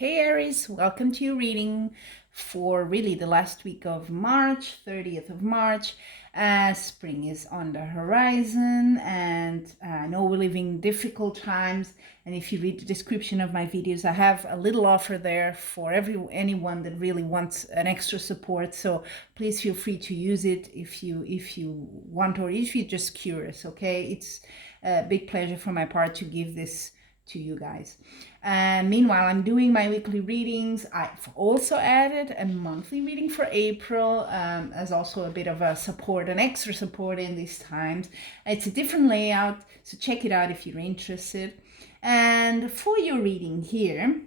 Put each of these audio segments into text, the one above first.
Hey Aries, welcome to your reading for really the last week of March, 30th of March. Spring is on the horizon, and I know we're living difficult times. And if you read the description of my videos, I have a little offer there for anyone that really wants an extra support. So please feel free to use it if you want, or if you're just curious. Okay, it's a big pleasure for my part to give this to you guys. Meanwhile, I'm doing my weekly readings. I've also added a monthly reading for April as also a bit of a support, an extra support in these times. It's a different layout, so check it out if you're interested. And for your reading here,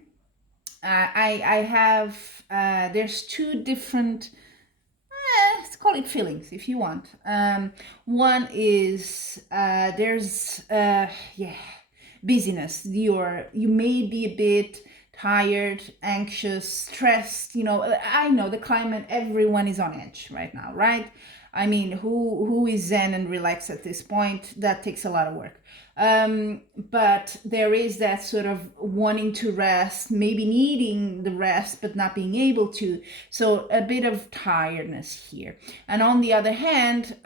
I have, there's two different, let's call it feelings if you want. One is busyness. You may be a bit tired, anxious, stressed. I know the climate, everyone is on edge right now, right? I mean, who is zen and relaxed at this point? That takes a lot of work. But there is that sort of wanting to rest, maybe needing the rest, but not being able to. So a bit of tiredness here. And on the other hand,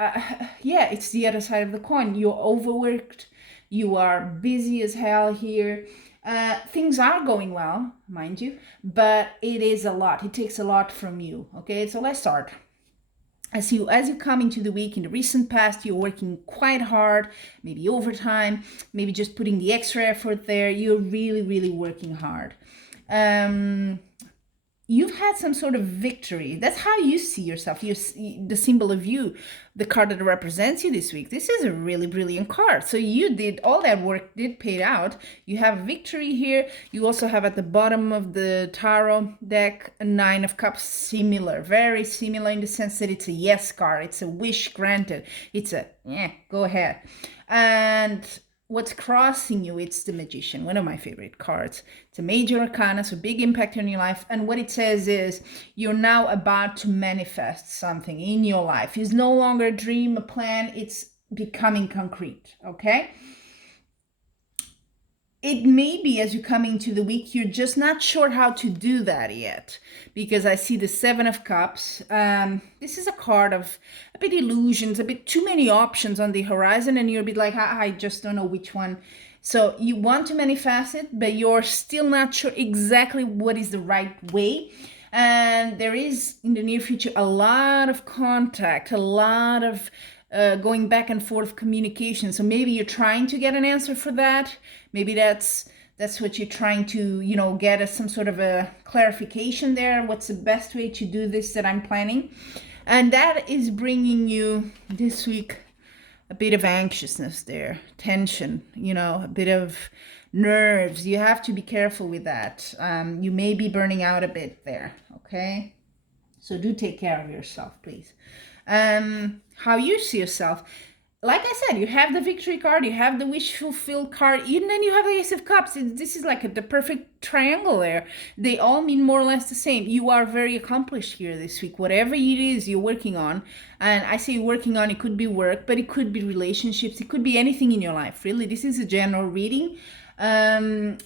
it's the other side of the coin. You're overworked. You are busy as hell here. Things are going well, mind you, but it is a lot. It takes a lot from you. Okay, so let's start. As you come into the week, in the recent past, you're working quite hard, maybe overtime, maybe just putting the extra effort there. You're really, really working hard. You've had some sort of victory. That's how you see yourself. The symbol of you, the card that represents you this week. This is a really brilliant card. So you did all that work, did pay out. You have victory here. You also have at the bottom of the tarot deck a Nine of Cups, similar, very similar in the sense that it's a yes card. It's a wish granted. It's a go ahead. And what's crossing you, it's the Magician, one of my favorite cards. It's a major arcana, so big impact on your life. And what it says is you're now about to manifest something in your life. It's no longer a dream, a plan, it's becoming concrete, okay? It may be as you come into the week, you're just not sure how to do that yet, because I see the Seven of Cups. This is a card of a bit illusions, a bit too many options on the horizon, and you're a bit like, I just don't know which one. So you want to manifest it, but you're still not sure exactly what is the right way. And there is, in the near future, a lot of contact, a lot of going back and forth communication. So maybe you're trying to get an answer for that. Maybe that's what you're trying to, get as some sort of a clarification there. What's the best way to do this that I'm planning? And that is bringing you this week a bit of anxiousness there, tension, a bit of nerves. You have to be careful with that. You may be burning out a bit there, okay? So do take care of yourself, please. How you see yourself. Like I said, you have the victory card, you have the wish fulfilled card, and then you have the Ace of Cups. This is like the perfect triangle there. They all mean more or less the same. You are very accomplished here this week, whatever it is you're working on. And I say working on, it could be work, but it could be relationships, it could be anything in your life, really. This is a general reading.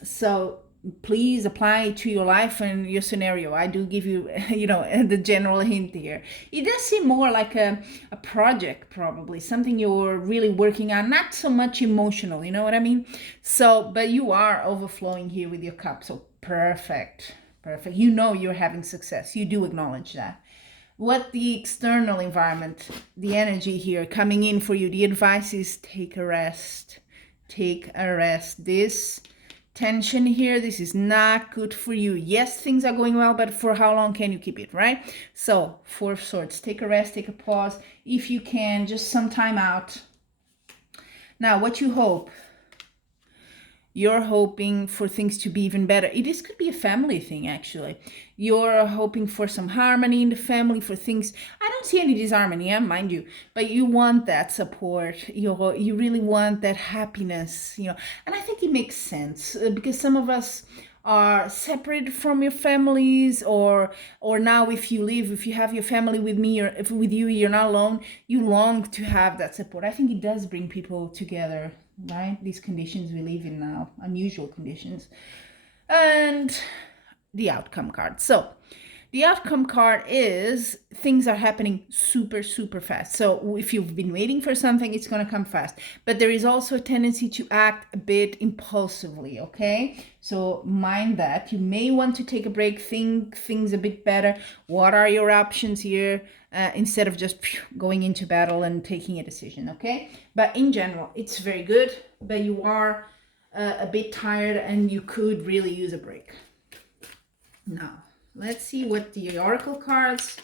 So please apply it to your life and your scenario. I do give you, the general hint here. It does seem more like a project, probably something you're really working on, not so much emotional, you know what I mean? So, but you are overflowing here with your cup. So perfect. You're having success. You do acknowledge that. What the external environment, the energy here coming in for you, the advice is take a rest. This tension here, this is not good for you. Yes, things are going well, but for how long can you keep it, right? So Four of Swords, take a rest, take a pause if you can, just some time out. Now what you hope, you're hoping for things to be even better. This could be a family thing, actually. You're hoping for some harmony in the family, for things. I don't see any disharmony, mind you, but you want that support. You really want that happiness, and I think it makes sense because some of us are separated from your families, or now if you have your family with me, or if with you, you're not alone. You long to have that support. I think it does bring people together, right? These conditions we live in now, unusual conditions. And the outcome card. So the outcome card is things are happening super, super fast. So if you've been waiting for something, it's going to come fast. But there is also a tendency to act a bit impulsively, okay? So mind that. You may want to take a break, think things a bit better. What are your options here? Instead of just going into battle and taking a decision, okay? But in general, it's very good, but you are a bit tired and you could really use a break. Now, let's see what the oracle cards,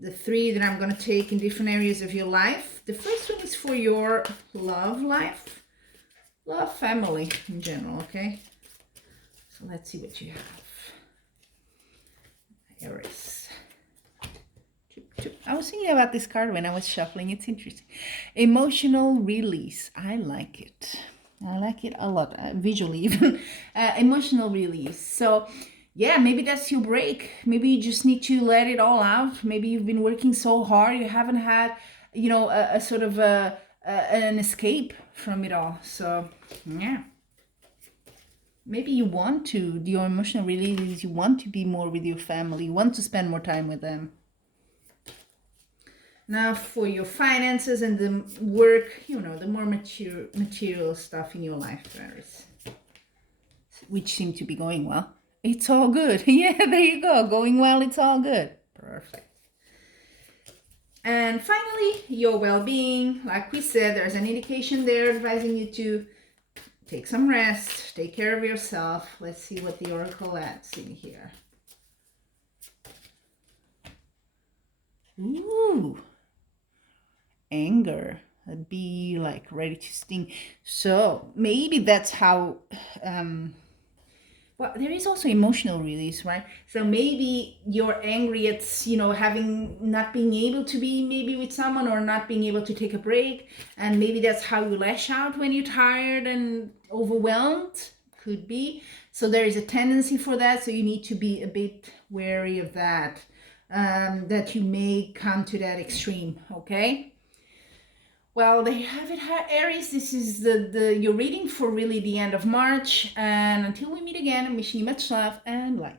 the 3 that I'm going to take in different areas of your life. The first one is for your love life, love, family in general, okay? So let's see what you have. Aries. I was thinking about this card when I was shuffling. It's interesting. Emotional release. I like it. I like it a lot, visually even. Emotional release. So yeah, maybe that's your break. Maybe you just need to let it all out. Maybe you've been working so hard, you haven't had, a sort of an escape from it all. So yeah, maybe you want to, your emotional release, you want to be more with your family, you want to spend more time with them. Now for your finances and the work, the more material stuff in your life, Aries, which seem to be going well. It's all good. Yeah, there you go. Going well, it's all good. Perfect. And finally, your well-being. Like we said, there's an indication there advising you to take some rest, take care of yourself. Let's see what the oracle adds in here. Ooh. Anger. Be like ready to sting. So maybe that's how well, there is also emotional release, right? So maybe you're angry at, having not being able to be maybe with someone or not being able to take a break. And maybe that's how you lash out when you're tired and overwhelmed. Could be. So there is a tendency for that. So you need to be a bit wary of that, that you may come to that extreme, okay? Well, there you have it, Aries. This is your reading for really the end of March. And until we meet again, I'm wishing you much love and light.